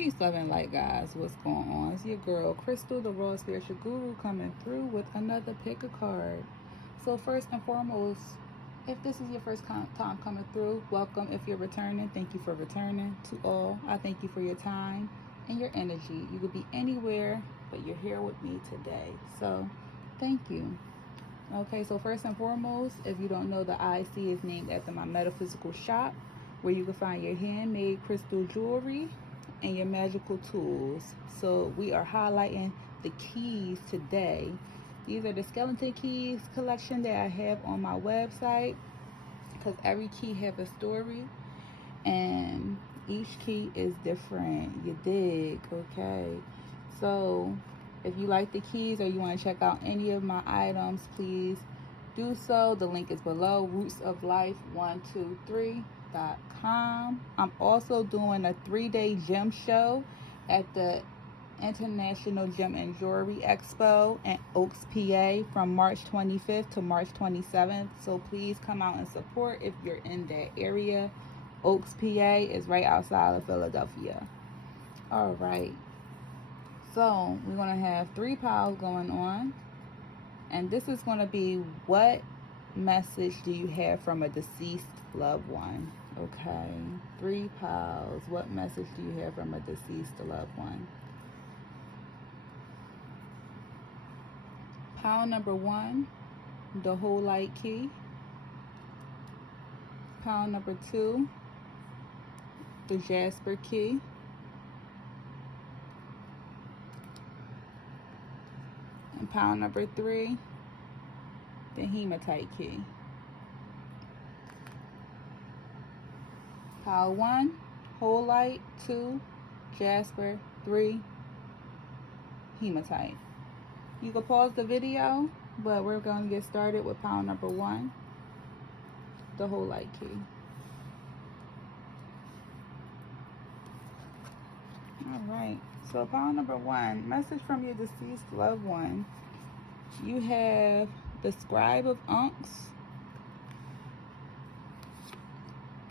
Peace, love, and light, guys. What's going on? It's your girl, Crystal, the Raw Spiritual Guru, coming through with another pick a card. So first and foremost, if this is your first time coming through, welcome. If you're returning, thank you for returning. To all, I thank you for your time and your energy. You could be anywhere, but you're here with me today. So thank you. Okay, so first and foremost, if you don't know, the IC is named after my Metaphysical Shop, where you can find your handmade crystal jewelry and your magical tools. So we are highlighting the keys today. These are the skeleton keys collection that I have on my website, because every key have a story and each key is different. You dig? Okay, so if you like the keys or you want to check out any of my items, please do so. The link is below. rootsoflife123.com. I'm also doing a 3-day gem show at the International Gem and Jewelry Expo in Oaks, PA from March 25th to March 27th. So please come out and support if you're in that area. Oaks, PA is right outside of Philadelphia. All right. So we're going to have 3 piles going on. And this is going to be, what message do you have from a deceased loved one? Okay. 3 piles. What message do you have from a deceased loved one? Pile number 1, the whole light key. Pile number 2, the Jasper key. And pile number 3, the Hematite key. Pile 1, whole light. 2, Jasper. 3, Hematite. You can pause the video, but we're going to get started with pile number 1, the whole light key. All right, so pile number 1, message from your deceased loved one. You have the Scribe of Unks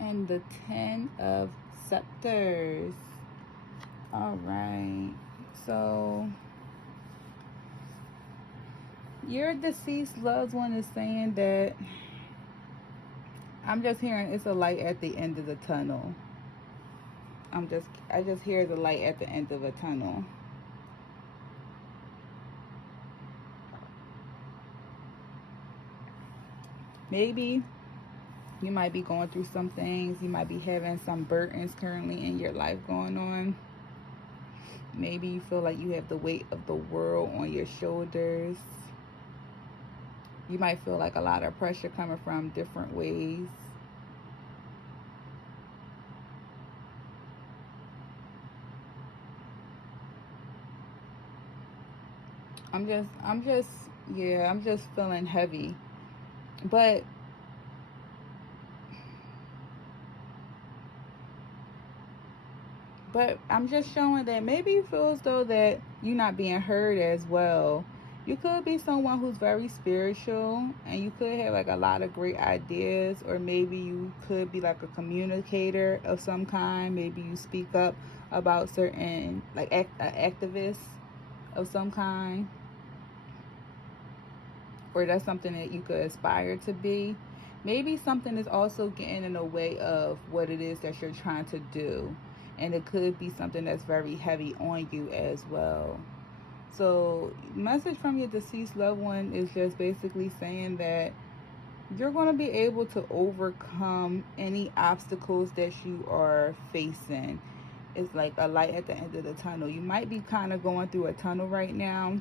and the 10 of Scepters. All right, so your deceased loved one is saying that, I'm just hearing it's a light at the end of the tunnel. I just hear the light at the end of a tunnel. Maybe you might be going through some things. You might be having some burdens currently in your life going on. Maybe you feel like you have the weight of the world on your shoulders. You might feel like a lot of pressure coming from different ways. I'm just feeling heavy. But I'm just showing that maybe you feel as though that you're not being heard as well. You could be someone who's very spiritual, and you could have like a lot of great ideas, or maybe you could be like a communicator of some kind. Maybe you speak up about certain, like an activist of some kind, or that's something that you could aspire to be. Maybe something is also getting in the way of what it is that you're trying to do, and it could be something that's very heavy on you as well. So message from your deceased loved one is just basically saying that you're going to be able to overcome any obstacles that you are facing. It's like a light at the end of the tunnel. You might be kind of going through a tunnel right now,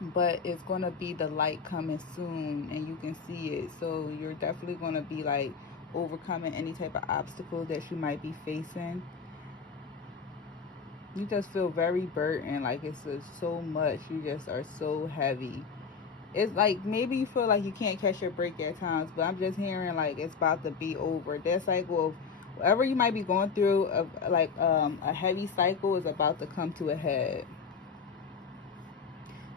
but it's going to be the light coming soon and you can see it. So you're definitely going to be like overcoming any type of obstacle that you might be facing. You just feel very burdened, like it's so much. You just are so heavy. It's like maybe you feel like you can't catch your break at times, but I'm just hearing like it's about to be over. That cycle of whatever you might be going through, of like a heavy cycle, is about to come to a head.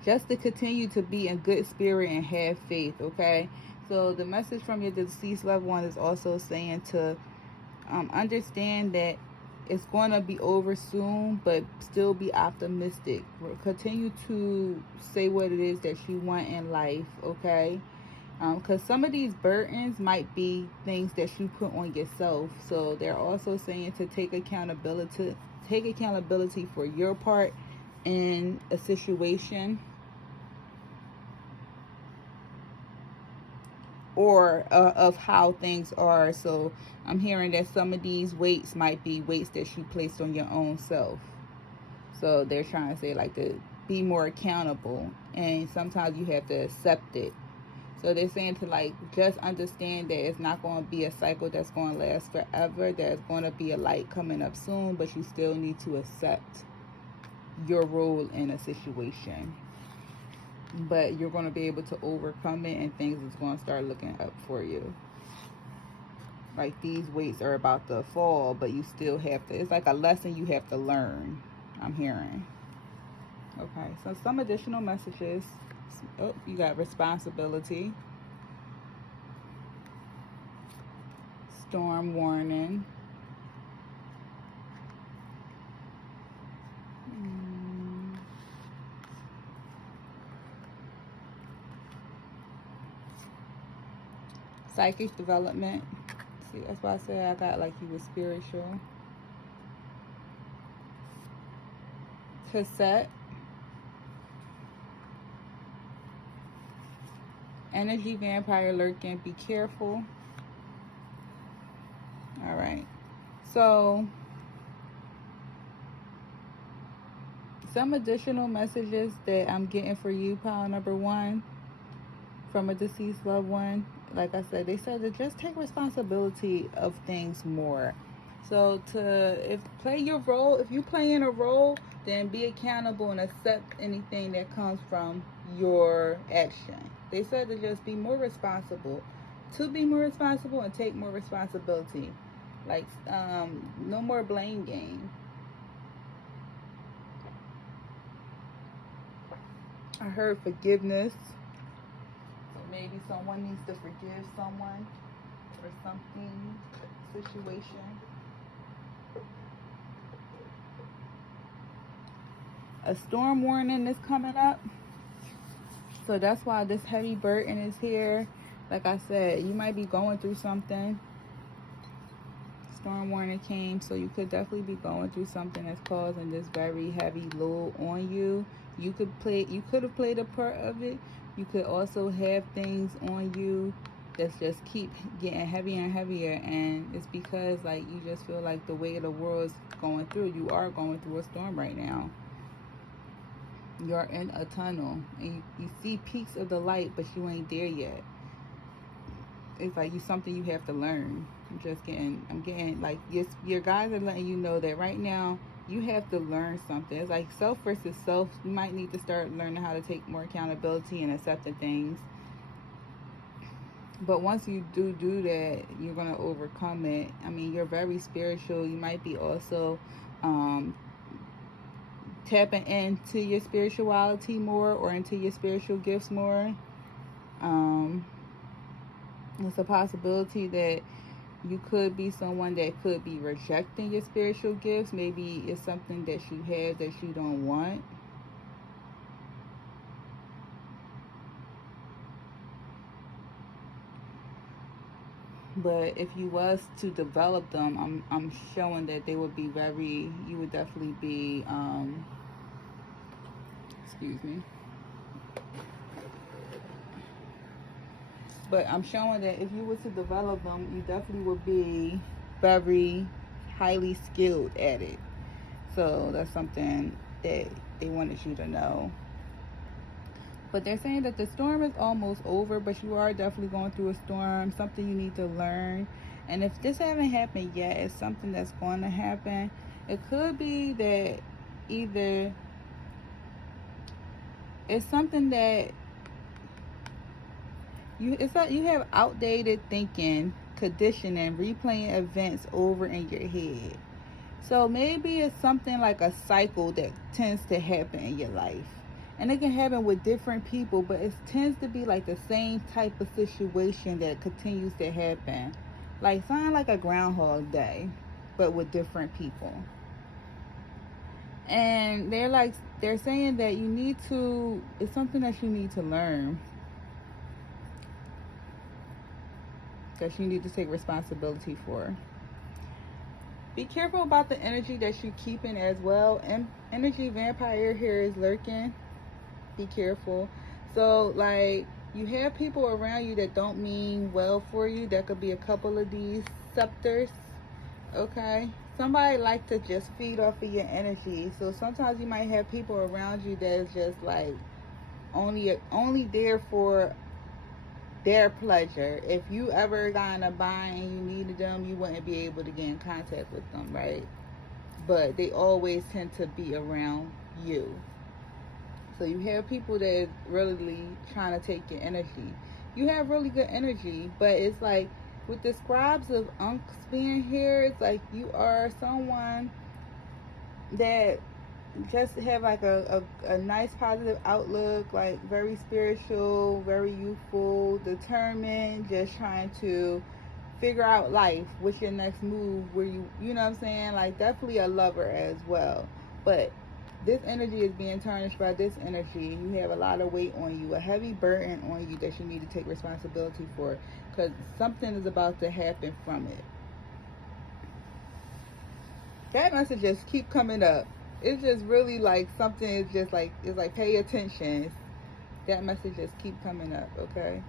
Just to continue to be in good spirit and have faith, okay? So the message from your deceased loved one is also saying to understand that it's going to be over soon, but still be optimistic. Continue to say what it is that you want in life, okay? Because some of these burdens might be things that you put on yourself. So they're also saying to take accountability for your part in a situation, or of how things are. So I'm hearing that some of these weights might be weights that you placed on your own self. So they're trying to say like to be more accountable, and sometimes you have to accept it. So they're saying to like just understand that it's not going to be a cycle that's going to last forever. There's going to be a light coming up soon, but you still need to accept your role in a situation. But you're going to be able to overcome it, and things is going to start looking up for you. Like these weights are about to fall, but you still have to, it's like a lesson you have to learn, I'm hearing. Okay, so some additional messages. Oh, you got responsibility, storm warning, psychic development. See, that's why I said I got like you were spiritual. Cassette. Energy vampire lurking. Be careful. All right. So some additional messages that I'm getting for you, pile number one, from a deceased loved one. Like I said, they said to just take responsibility of things more. So if you play in a role, then be accountable and accept anything that comes from your action. They said to just be more responsible, and take more responsibility. Like no more blame game. I heard forgiveness. So maybe someone needs to forgive someone or something, situation. A storm warning is coming up. So that's why this heavy burden is here. Like I said, you might be going through something. Storm warning came, so you could definitely be going through something that's causing this very heavy load on you. You could have played a part of it. You could also have things on you that's just keep getting heavier and heavier, and it's because like you just feel like the way the world is going through. You are going through a storm right now. You're in a tunnel, and you see peaks of the light, but you ain't there yet. It's like something you have to learn. I'm getting like your guys are letting you know that right now you have to learn something. It's like self versus self. You might need to start learning how to take more accountability and accepting things. But once you do that, you're going to overcome it. I mean, you're very spiritual. You might be also tapping into your spirituality more, or into your spiritual gifts more. It's a possibility that you could be someone that could be rejecting your spiritual gifts. Maybe it's something that you have that you don't want. But if you was to develop them, I'm showing that they would be you would definitely be, excuse me. But I'm showing that if you were to develop them, you definitely would be very highly skilled at it. So that's something that they wanted you to know. But they're saying that the storm is almost over, but you are definitely going through a storm, something you need to learn. And if this hasn't happened yet, it's something that's going to happen. It could be that either it's something that you have outdated thinking, conditioning, replaying events over in your head. So maybe it's something like a cycle that tends to happen in your life. And it can happen with different people, but it tends to be like the same type of situation that continues to happen. Like something like a Groundhog Day. but with different people. And they're saying that it's something that you need to learn, that you need to take responsibility for. Be careful about the energy that you keep in as well. And energy vampire here is lurking. Be careful. So, like, you have people around you that don't mean well for you. That could be a couple of these scepters. Okay? Somebody like to just feed off of your energy. So sometimes you might have people around you that is just like only there for their pleasure. If you ever got in a bind and you needed them, you wouldn't be able to get in contact with them, right? But they always tend to be around you. So you have people that is really trying to take your energy. You have really good energy, but it's like with the scribes of unks being here, it's like you are someone that just have like a nice positive outlook, like very spiritual, very youthful, determined, just trying to figure out life. What's your next move? Where you know what I'm saying? Like, definitely a lover as well. But this energy is being tarnished by this energy. You have a lot of weight on you, a heavy burden on you that you need to take responsibility for, because something is about to happen from it. That message just keep coming up. It's just really like something is just like, it's like, pay attention. That message just keep coming up, okay?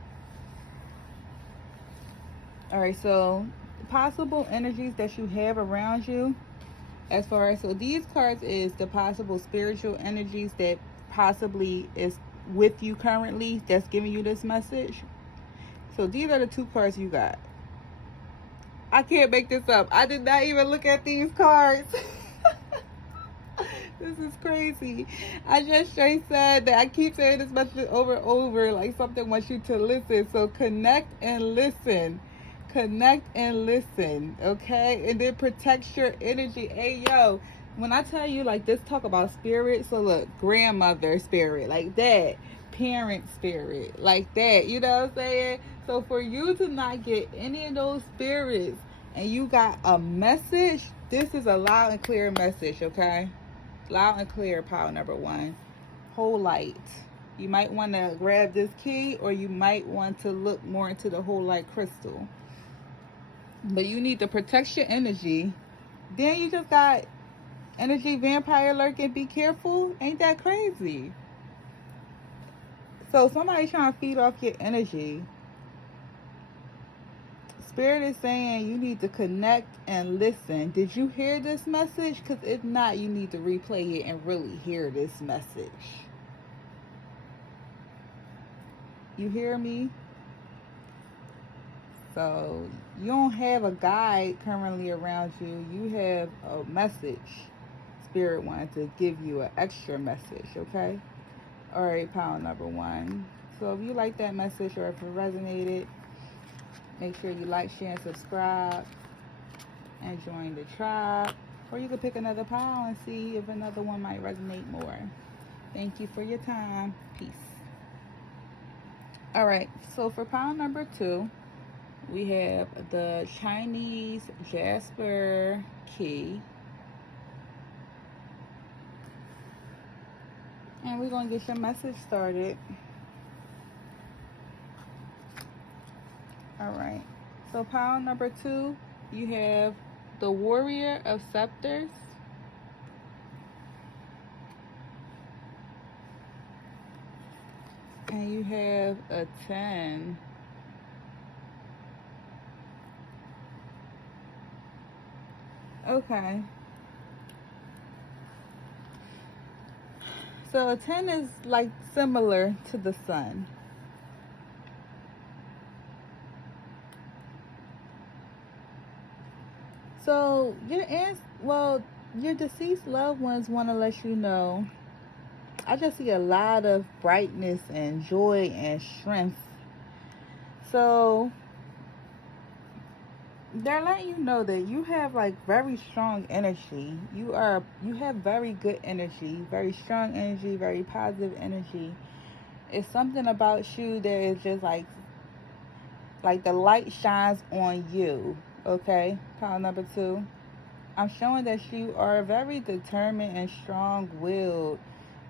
All right, so possible energies that you have around you, as far as, so these cards is the possible spiritual energies that possibly is with you currently, that's giving you this message. So these are the two cards you got. I can't make this up. I did not even look at these cards. This is crazy. I just straight said that I keep saying this message over and over, like something wants you to listen. So connect and listen. Connect and listen, okay? And then protect your energy. Hey, yo, when I tell you, like, this talk about spirit, so look, grandmother spirit, like that. Parent spirit, like that. You know what I'm saying? So for you to not get any of those spirits and you got a message, this is a loud and clear message, okay? Loud and clear, pile number one. Whole light. You might want to grab this key, or you might want to look more into the whole light crystal. But you need to protect your energy. Then you just got energy vampire lurking. Be careful. Ain't that crazy? So somebody's trying to feed off your energy. Spirit is saying you need to connect and listen. Did you hear this message? Because if not, you need to replay it and really hear this message. You hear me? So you don't have a guide currently around you. You have a message. Spirit wanted to give you an extra message, okay? All right, pile number one. So if you like that message, or if it resonated, make sure you like, share, and subscribe, and join the tribe. Or you can pick another pile and see if another one might resonate more. Thank you for your time. Peace. All right, so for pile number two, we have the Chinese Jasper key. And we're going to get your message started. All right. So pile number two, you have the Warrior of Scepters. And you have a 10. Okay. So a 10 is like similar to the sun. So your deceased loved ones want to let you know. I just see a lot of brightness and joy and strength. So they're letting you know that you have like very strong energy. You have very good energy, very strong energy, very positive energy. It's something about you that is just like the light shines on you. Okay, pile number two. I'm showing that you are very determined and strong-willed.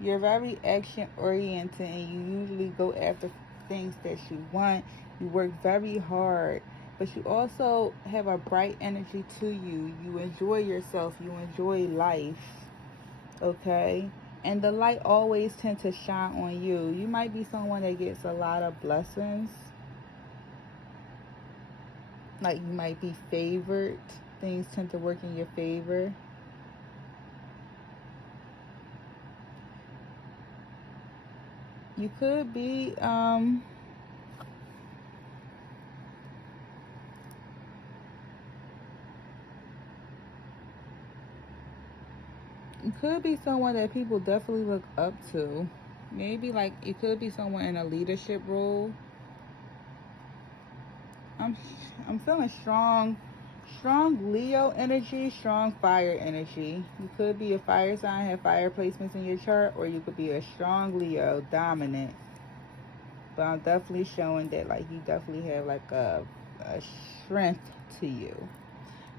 You're very action-oriented, and you usually go after things that you want. You work very hard, but you also have a bright energy to you. You enjoy yourself. You enjoy life, okay? And the light always tends to shine on you. You might be someone that gets a lot of blessings. Like, you might be favored. Things tend to work in your favor. You could be you could be someone that people definitely look up to. Maybe like you could be someone in a leadership role. I'm feeling strong Leo energy, strong fire energy. You could be a fire sign, have fire placements in your chart, or you could be a strong Leo, dominant. But I'm definitely showing that like you definitely have like a strength to you.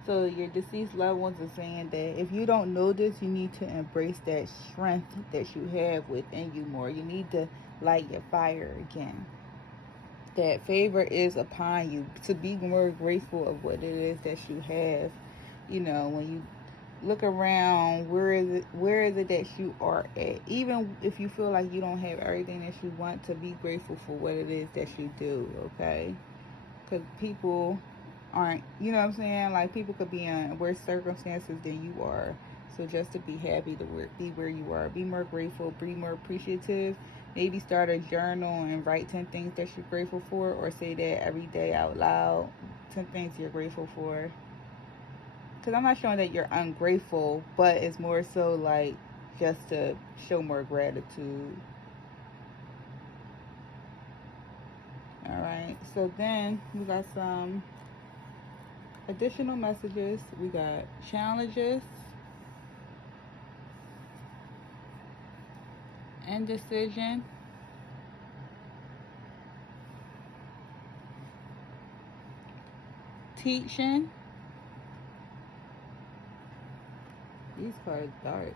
So your deceased loved ones are saying that if you don't know this, you need to embrace that strength that you have within you more. You need to light your fire again. That favor is upon you, to be more grateful of what it is that you have. You know, when you look around, where is it that you are at? Even if you feel like you don't have everything that you want, to be grateful for what it is that you do, okay? Because people aren't, you know what I'm saying? Like, people could be in worse circumstances than you are. So just to be happy to be where you are, be more grateful, be more appreciative. Maybe start a journal and write 10 things that you're grateful for, or say that every day out loud. 10 things you're grateful for. Because I'm not showing that you're ungrateful, but it's more so like just to show more gratitude. Alright, so then we got some additional messages. We got challenges, indecision, teaching. These cards dark.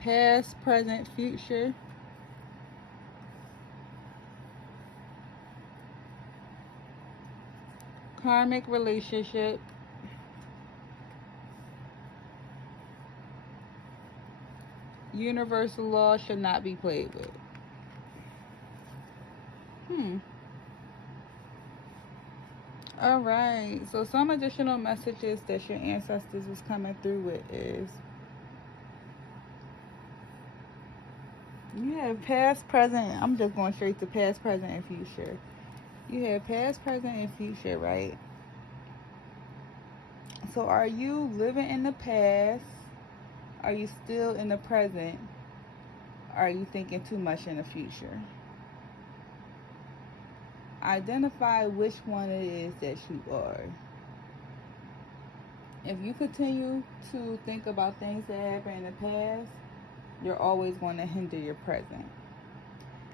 Past, present, future. Karmic relationship. Universal law should not be played with. Alright, so some additional messages that your ancestors is coming through with is you have past, present. I'm just going straight to past, present, and future. You have past, present, and future, right? So are you living in the past? Are you still in the present? Are you thinking too much in the future? Identify which one it is that you are. If you continue to think about things that happened in the past, you're always going to hinder your present.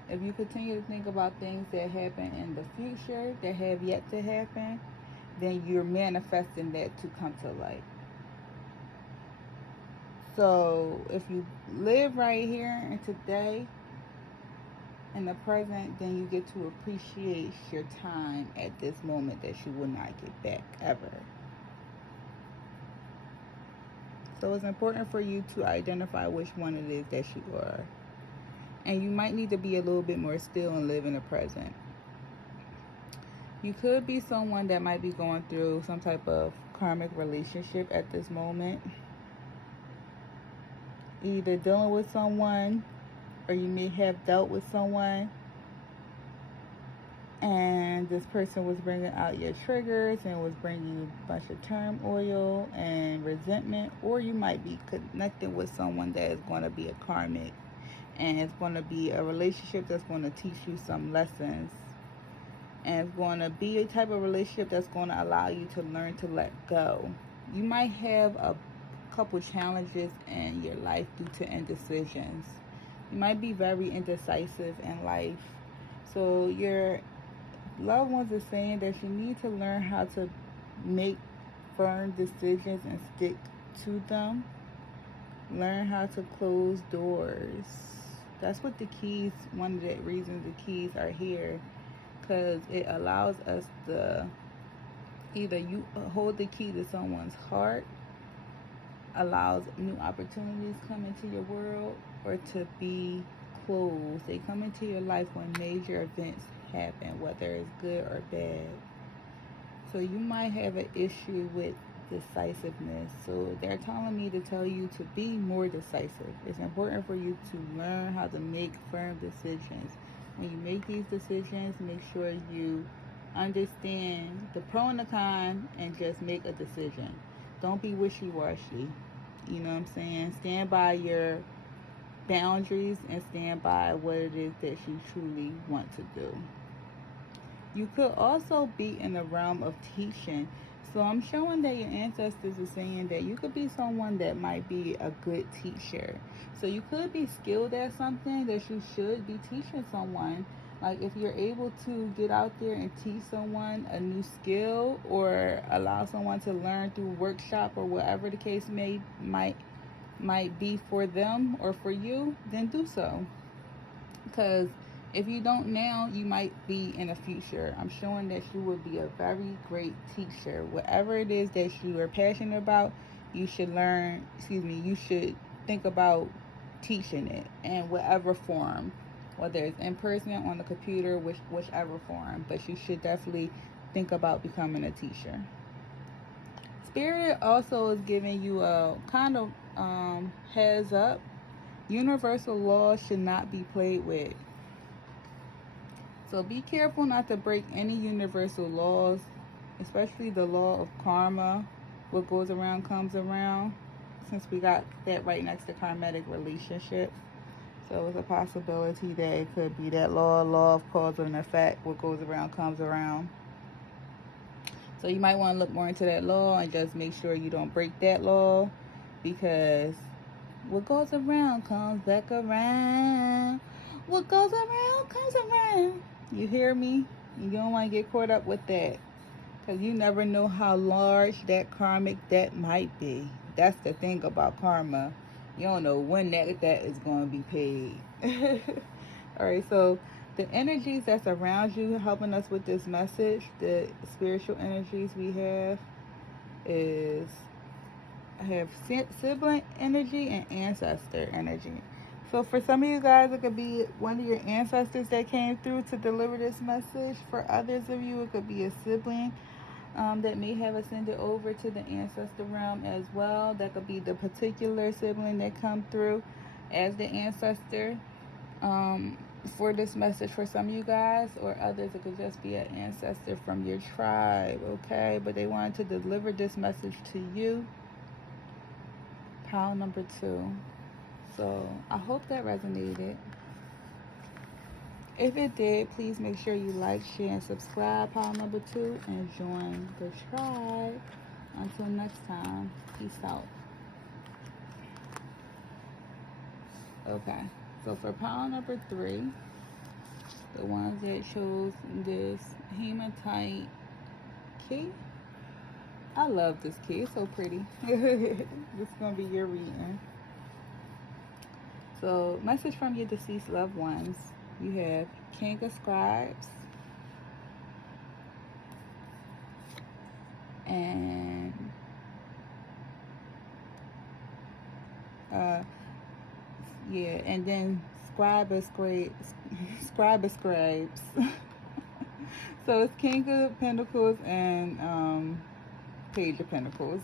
If you continue to think about things that happen in the future that have yet to happen, then you're manifesting that to come to light. So if you live right here and today, in the present, then you get to appreciate your time at this moment that you will not get back ever. So it's important for you to identify which one it is that you are. And you might need to be a little bit more still and live in the present. You could be someone that might be going through some type of karmic relationship at this moment. Either dealing with someone, or you may have dealt with someone and this person was bringing out your triggers and was bringing you a bunch of turmoil and resentment. Or you might be connecting with someone that is going to be a karmic, and it's going to be a relationship that's going to teach you some lessons, and it's going to be a type of relationship that's going to allow you to learn to let go. You might have a couple challenges in your life due to indecisions. You might be very indecisive in life. So you're loved ones are saying that you need to learn how to make firm decisions and stick to them. Learn how to close doors. That's what the keys, one of the reasons the keys are here, because it allows us to either you hold the key to someone's heart, allows new opportunities come into your world, or to be closed. They come into your life when major events happen, whether it's good or bad. So you might have an issue with decisiveness. So they're telling me to tell you to be more decisive. It's important for you to learn how to make firm decisions. When you make these decisions, make sure you understand the pro and the con and just make a decision. Don't be wishy-washy. You know what I'm saying? Stand by your boundaries and stand by what it is that you truly want to do. You could also be in the realm of teaching. So I'm showing that your ancestors are saying that you could be someone that might be a good teacher. So you could be skilled at something that you should be teaching someone. Like if you're able to get out there and teach someone a new skill, or allow someone to learn through workshop or whatever the case might be for them or for you, then do so. Because if you don't now, you might be in the future. I'm showing that you will be a very great teacher. Whatever it is that you are passionate about, you should you should think about teaching it in whatever form, whether it's in person, on the computer, whichever form. But you should definitely think about becoming a teacher. Spirit also is giving you a kind of heads up. Universal laws should not be played with. So be careful not to break any universal laws, especially the law of karma. What goes around comes around, since we got that right next to karmatic relationship. So it's a possibility that it could be that law of cause and effect. What goes around comes around. So you might want to look more into that law and just make sure you don't break that law, because what goes around comes back around. What goes around comes around. You hear me? You don't want to get caught up with that, because you never know how large that karmic debt might be. That's the thing about karma. You don't know when that debt is going to be paid. All right, so the energies that's around you helping us with this message, the spiritual energies we have is, I have sibling energy and ancestor energy. So for some of you guys, it could be one of your ancestors that came through to deliver this message. For others of you, it could be a sibling that may have ascended over to the ancestor realm as well. That could be the particular sibling that come through as the ancestor for this message for some of you guys. Or others, it could just be an ancestor from your tribe, okay? But they wanted to deliver this message to you. Pile number 2. So I hope that resonated. If it did, please make sure you like, share, and subscribe. Pile number 2, and join the tribe. Until next time, peace out. Okay, so for pile number 3, the ones that chose this hematite key, I love this key. It's so pretty. This is going to be your reading. So, message from your deceased loved ones. You have King of Scribes and and then Scribe of Scribes. So it's King of Pentacles and Page of Pentacles.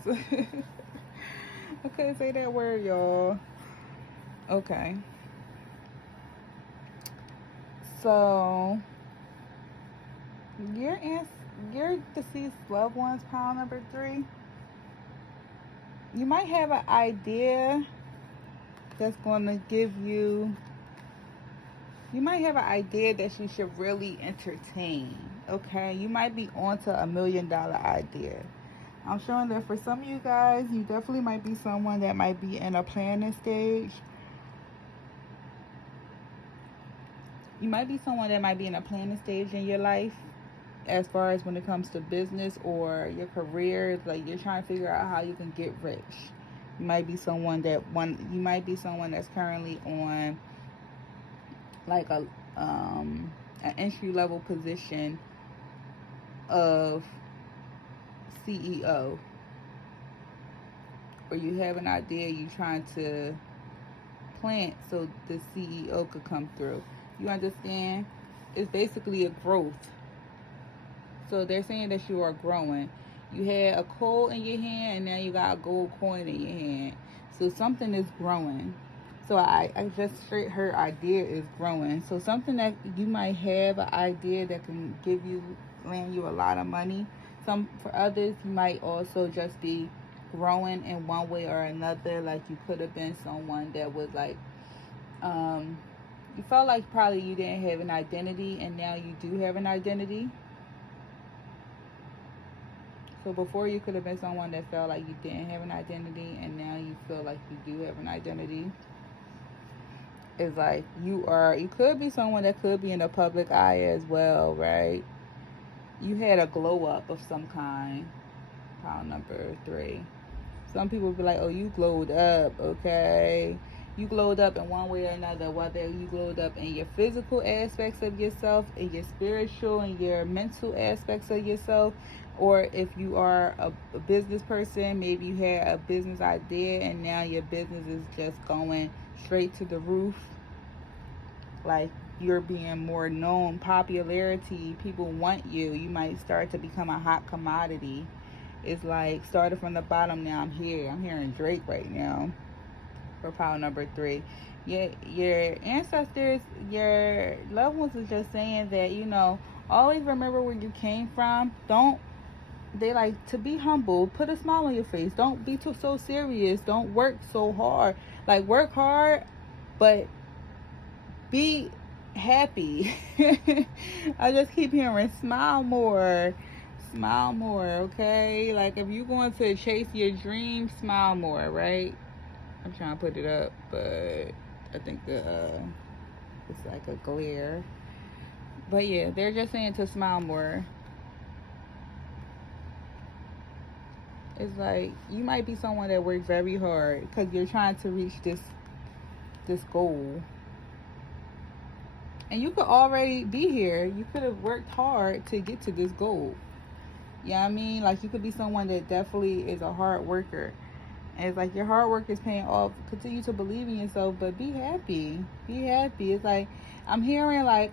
Okay, say that word, y'all. Okay. So your deceased loved ones, pile number 3, you might have an idea that's going to give you, might have an idea that you should really entertain, okay? You might be onto $1 million idea. I'm showing that for some of you guys, you definitely might be someone that might be in a planning stage. You might be someone that might be in a planning stage in your life. as far as when it comes to business or your career, like you're trying to figure out how you can get rich. You might be someone that's currently on like an entry level position of CEO, or you have an idea you're trying to plant so the CEO could come through. You understand? It's basically a growth. So they're saying that you are growing. You had a coal in your hand and now you got a gold coin in your hand. So something is growing. So I just straight her idea is growing. So something that you might have an idea that can land you a lot of money. For others, you might also just be growing in one way or another. Like you could have been someone that was like, you felt like probably you didn't have an identity and now you do have an identity. So before you could have been someone that felt like you didn't have an identity and now you feel like you do have an identity. It's like you could be someone that could be in the public eye as well, right? You had a glow up of some kind. Pile number 3. Some people be like, oh, you glowed up, okay? You glowed up in one way or another, whether you glowed up in your physical aspects of yourself, in your spiritual and your mental aspects of yourself, or if you are a business person, maybe you had a business idea and now your business is just going straight to the roof. Like you're being more known, popularity, people want you. You might start to become a hot commodity. It's like started from the bottom, now I'm here. I'm hearing Drake right now. For pile number 3. Your ancestors, your loved ones is just saying that, always remember where you came from. They like to be humble. Put a smile on your face. Don't be so serious. Don't work so hard. Like work hard, but be happy. I just keep hearing smile more. Smile more, okay? Like if you're going to chase your dreams, smile more, right? I'm trying to put it up, but I think it's like a glare. But yeah, they're just saying to smile more. It's like you might be someone that works very hard because you're trying to reach this goal. And you could already be here. You could have worked hard to get to this goal. You know what I mean? Like you could be someone that definitely is a hard worker. And it's like your hard work is paying off. Continue to believe in yourself, but be happy. Be happy. It's like I'm hearing like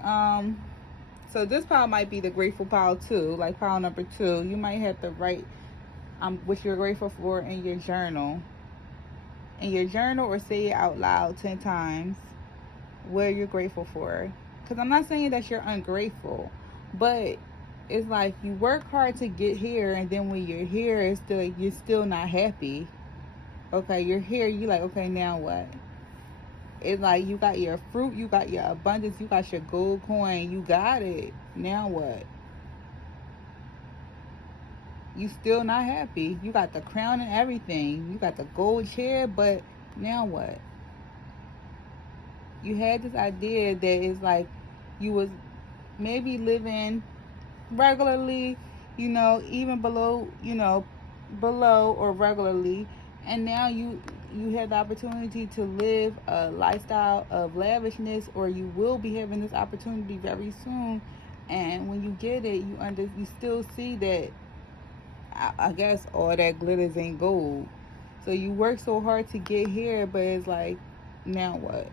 so this pile might be the grateful pile too, like pile number 2. You might have to write what you're grateful for in your journal. In your journal, or say it out loud 10 times what you're grateful for. Because I'm not saying that you're ungrateful, but it's like you work hard to get here, and then when you're here, it's still like you're still not happy. Okay, you're here, you like, okay, now what? It's like you got your fruit, you got your abundance, you got your gold coin, you got it. Now what? You still not happy. You got the crown and everything. You got the gold chair, but now what? You had this idea that it's like you was maybe living regularly, even below or regularly, and now you have the opportunity to live a lifestyle of lavishness, or you will be having this opportunity very soon. And when you get it, you still see that I guess all that glitters ain't gold. So you work so hard to get here, but it's like, now what?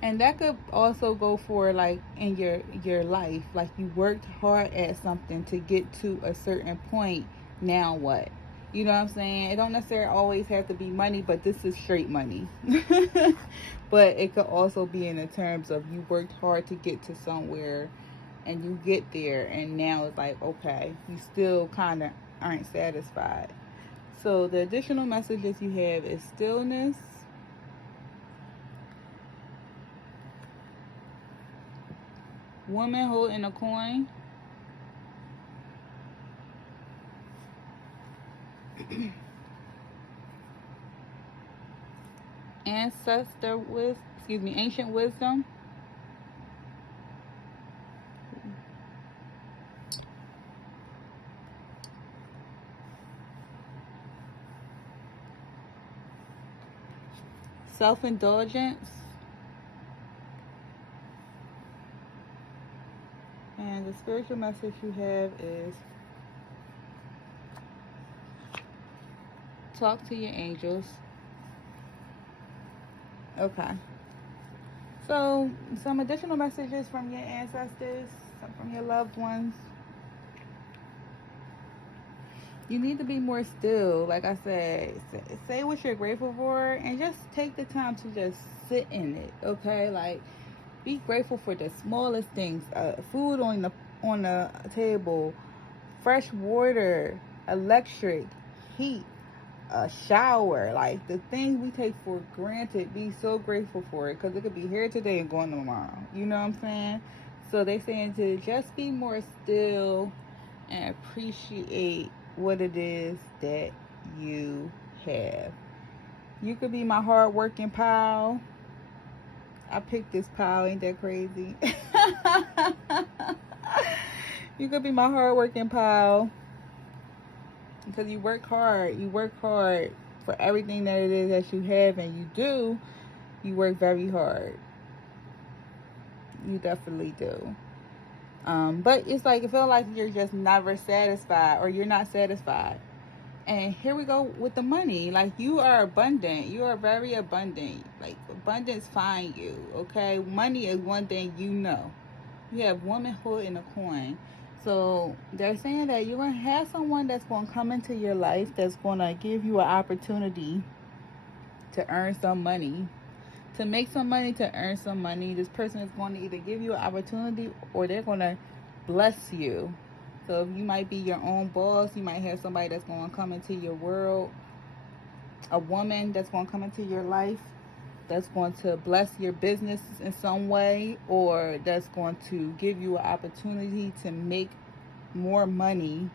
And that could also go for like in your life. Like you worked hard at something to get to a certain point. Now what? You know what I'm saying? It don't necessarily always have to be money, but this is straight money. But it could also be in the terms of you worked hard to get to somewhere and you get there, and now it's like, okay, you still kind of aren't satisfied. So the additional messages you have is stillness, woman holding a coin, ancient wisdom. Self-indulgence. And the spiritual message you have is talk to your angels. Okay. So, some additional messages from your ancestors, from your loved ones. You need to be more still. Like I said, say what you're grateful for and just take the time to just sit in it, okay? Like, be grateful for the smallest things. Food on the table, fresh water, electric, heat, a shower. Like, the things we take for granted, be so grateful for it, because it could be here today and gone tomorrow. You know what I'm saying? So they saying to just be more still and appreciate what it is that you have. You could be my hard-working pal. I picked this pal, ain't that crazy? You could be my hard-working pal because you work hard. You work hard for everything that it is that you have, and you do. You work very hard. You definitely do. But it's like, it feels like you're just never satisfied, or you're not satisfied. And here we go with the money. Like, you are abundant. You are very abundant. Like, abundance find you, okay? Money is one thing you know. You have womanhood in a coin. So they're saying that you're going to have someone that's going to come into your life that's going to give you an opportunity to earn some money. To make some money, to earn some money. This person is going to either give you an opportunity or they're going to bless you. So if you might be your own boss, you might have somebody that's going to come into your world. A woman that's going to come into your life, that's going to bless your business in some way, or that's going to give you an opportunity to make more money.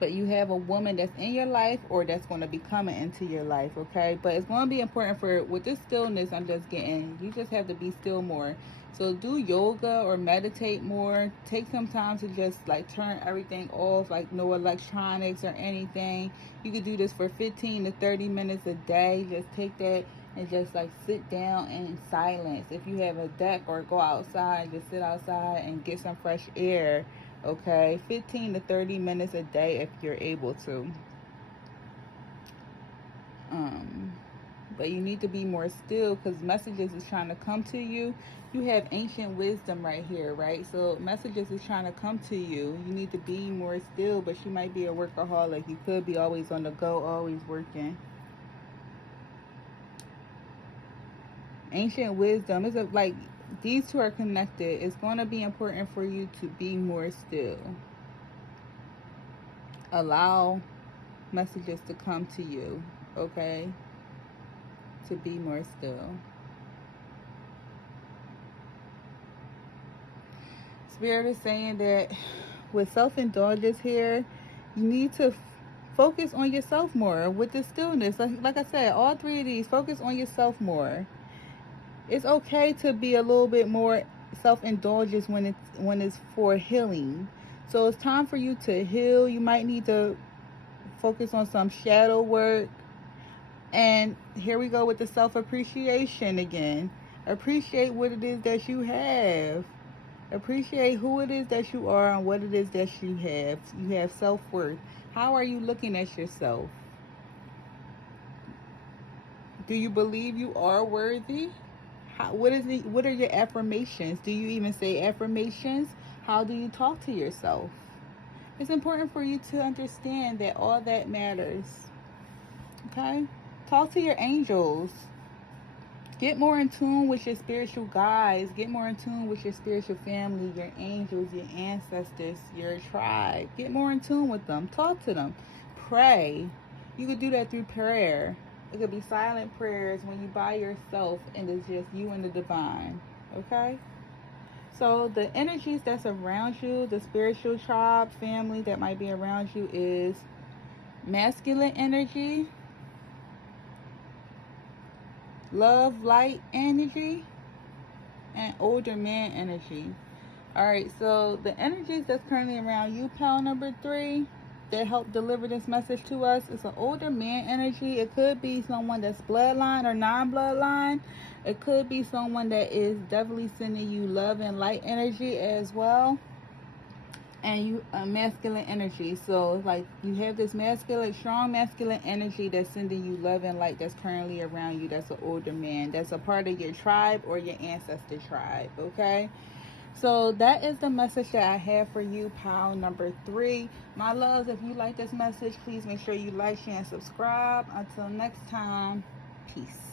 But you have a woman that's in your life, or that's going to be coming into your life, okay? But it's going to be important for, with this stillness I'm just getting, you just have to be still more. So do yoga or meditate more. Take some time to just like turn everything off, like no electronics or anything. You could do this for 15 to 30 minutes a day. Just take that and just like sit down in silence. If you have a deck, or go outside, just sit outside and get some fresh air. Okay, 15 to 30 minutes a day if you're able to. But you need to be more still, because messages is trying to come to you. You have ancient wisdom right here, right? So messages is trying to come to you. You need to be more still, but you might be a workaholic. You could be always on the go, always working. Ancient wisdom is like, these two are connected. It's going to be important for you to be more still. Allow messages to come to you, okay? To be more still. Spirit is saying that with self-indulgence here, you need to focus on yourself more with the stillness. Like I said, all three of these, focus on yourself more. It's okay to be a little bit more self-indulgent when it's for healing. So it's time for you to heal. You might need to focus on some shadow work. And here we go with the self-appreciation again. Appreciate what it is that you have. Appreciate who it is that you are and what it is that you have. You have self-worth. How are you looking at yourself? Do you believe you are worthy? What are your affirmations? Do you even say affirmations? How do you talk to yourself? It's important for you to understand that all that matters. Okay? Talk to your angels. Get more in tune with your spiritual guides. Get more in tune with your spiritual family, your angels, your ancestors, your tribe. Get more in tune with them. Talk to them. Pray. You could do that through prayer. It could be silent prayers when you by yourself and it's just you and the divine. Okay? So the energies that's around you, the spiritual tribe, family that might be around you, is masculine energy, love, light energy, and older man energy. All right, so the energies that's currently around you, pal number 3, that help deliver this message to us is an older man energy. It could be someone that's bloodline or non-bloodline. It could be someone that is definitely sending you love and light energy as well. And you masculine energy. So like you have this masculine, strong masculine energy that's sending you love and light that's currently around you. That's an older man. That's a part of your tribe or your ancestor tribe. Okay. So that is the message that I have for you, pal number 3. My loves, if you like this message, please make sure you like, share, and subscribe. Until next time, peace.